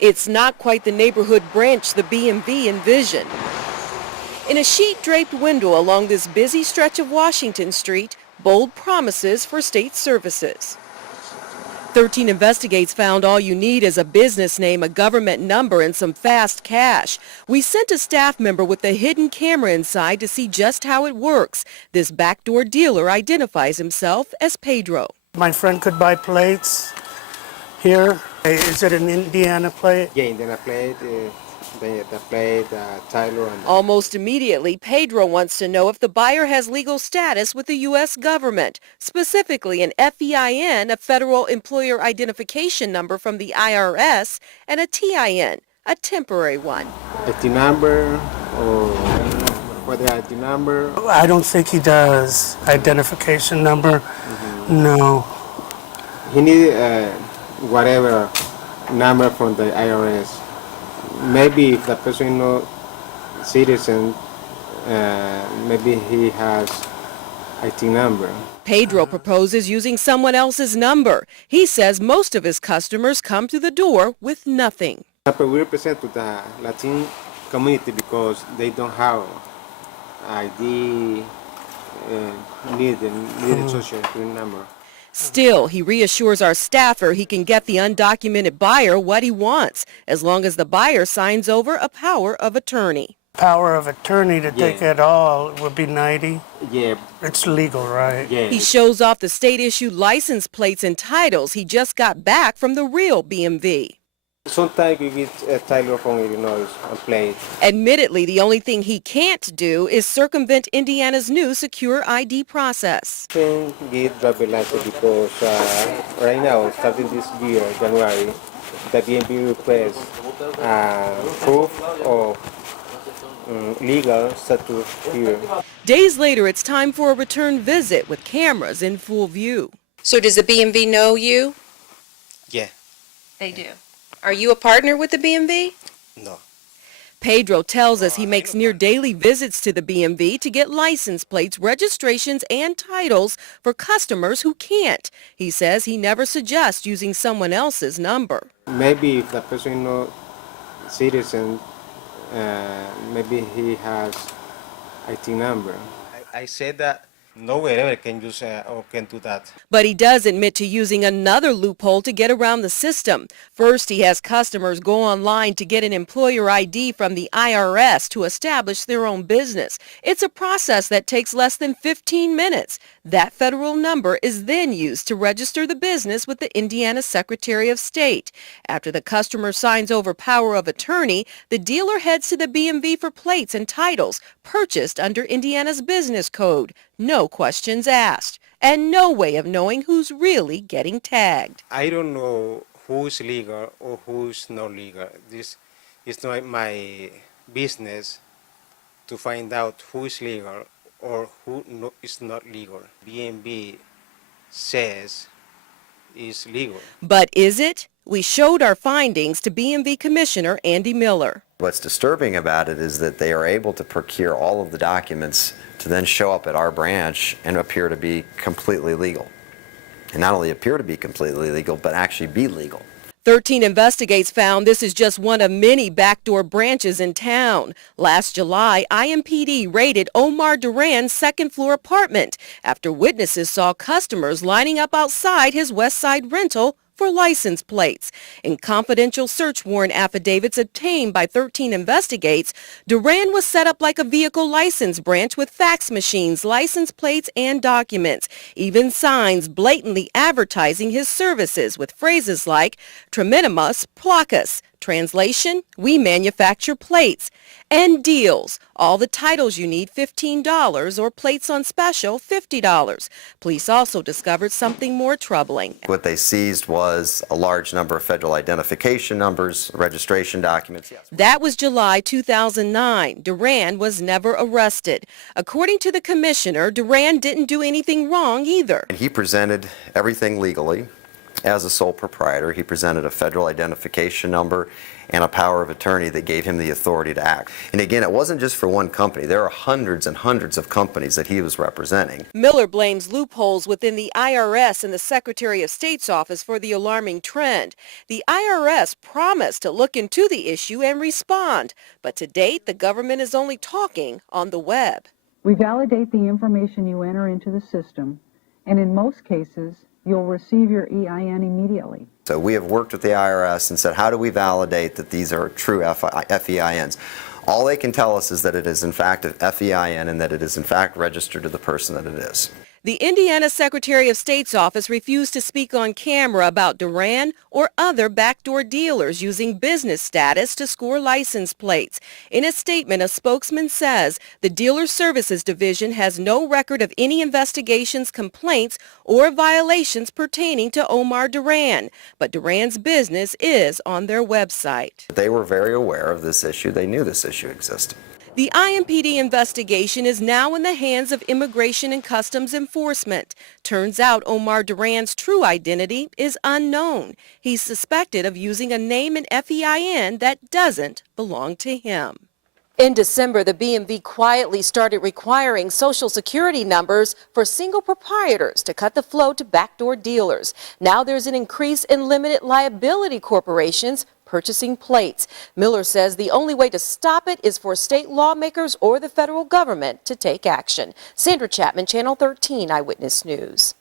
It's not quite the neighborhood branch the B&V envisioned. In a sheet-draped window along this busy stretch of Washington Street, bold promises for state services. 13 Investigates found all you need is a business name, a government number, and some fast cash. We sent a staff member with a hidden camera inside to see just how it works. This backdoor dealer identifies himself as Pedro. My friend could buy plates here. Is it an Indiana plate? Yeah, Indiana plate, the plate, Tyler. Almost immediately, Pedro wants to know if the buyer has legal status with the U.S. government, specifically an FEIN, a Federal Employer Identification Number from the IRS, and a TIN, a temporary one. IT number or for the IT number? I don't think he does. Identification number? No. He need whatever number from the IRS. Maybe if the person is not citizen, maybe he has IT number. Pedro proposes using someone else's number. He says most of his customers come to the door with nothing. We represent to the Latin community because they don't have ID, need a social security number. Still, he reassures our staffer he can get the undocumented buyer what he wants, as long as the buyer signs over a power of attorney. Power of attorney to take it all would be 90? Yeah. It's legal, right? Yeah. He shows off the state-issued license plates and titles he just got back from the real B&V. Sometimes we get a Tyler from Illinois and plate. Admittedly, the only thing he can't do is circumvent Indiana's new secure ID process. Can get driver license because right now, starting this year, January, the DMV requests proof of legal status here. Days later, it's time for a return visit with cameras in full view. So does the B&V know you? Yeah. They do. Are you a partner with the B&V? No. Pedro tells us he makes near daily visits to the B&V to get license plates, registrations, and titles for customers who can't. He says he never suggests using someone else's number. Maybe if the person is not citizen, maybe he has IT number. I said that no wherever can use or can do that. But he does admit to using another loophole to get around the system. First, he has customers go online to get an employer ID from the IRS to establish their own business. It's a process that takes less than 15 minutes. That federal number is then used to register the business with the Indiana Secretary of State. After the customer signs over power of attorney, the dealer heads to the B&V for plates and titles purchased under Indiana's business code. No questions asked, and no way of knowing who's really getting tagged. I don't know who's legal or who's not legal. This is not my business to find out who is legal or who is not legal. B&B says is legal. But is it? We showed our findings to B&V Commissioner Andy Miller. What's disturbing about it is that they are able to procure all of the documents to then show up at our branch and appear to be completely legal. And not only appear to be completely legal, but actually be legal. 13 Investigates found this is just one of many backdoor branches in town. Last July, IMPD raided Omar Duran's second-floor apartment after witnesses saw customers lining up outside his West Side rental for license plates. In confidential search warrant affidavits obtained by 13 Investigates, Duran was set up like a vehicle license branch with fax machines, license plates, and documents. Even signs blatantly advertising his services with phrases like "Treminimus placas," translation, "We manufacture plates," and deals. All the titles you need, $15, or plates on special, $50. Police also discovered something more troubling. What they seized was a large number of federal identification numbers, registration documents. That was July 2009. Duran was never arrested. According to the commissioner, Duran didn't do anything wrong either. And he presented everything legally as a sole proprietor. He presented a federal identification number and a power of attorney that gave him the authority to act. And again, it wasn't just for one company. There are hundreds and hundreds of companies that he was representing. Miller blames loopholes within the IRS and the Secretary of State's office for the alarming trend. The IRS promised to look into the issue and respond, but to date, the government is only talking on the web. We validate the information you enter into the system, and in most cases, you'll receive your EIN immediately. So we have worked with the IRS and said, how do we validate that these are true FEINs? All they can tell us is that it is in fact a FEIN and that it is in fact registered to the person that it is. The Indiana Secretary of State's office refused to speak on camera about Duran or other backdoor dealers using business status to score license plates. In a statement, a spokesman says the Dealer Services Division has no record of any investigations, complaints, or violations pertaining to Omar Duran, but Duran's business is on their website. They were very aware of this issue. They knew this issue existed. The IMPD investigation is now in the hands of Immigration and Customs Enforcement. Turns out Omar Duran's true identity is unknown. He's suspected of using a name and FEIN that doesn't belong to him. In December, the BMV quietly started requiring Social Security numbers for single proprietors to cut the flow to backdoor dealers. Now there's an increase in limited liability corporations purchasing plates. Miller says the only way to stop it is for state lawmakers or the federal government to take action. Sandra Chapman, Channel 13 Eyewitness News.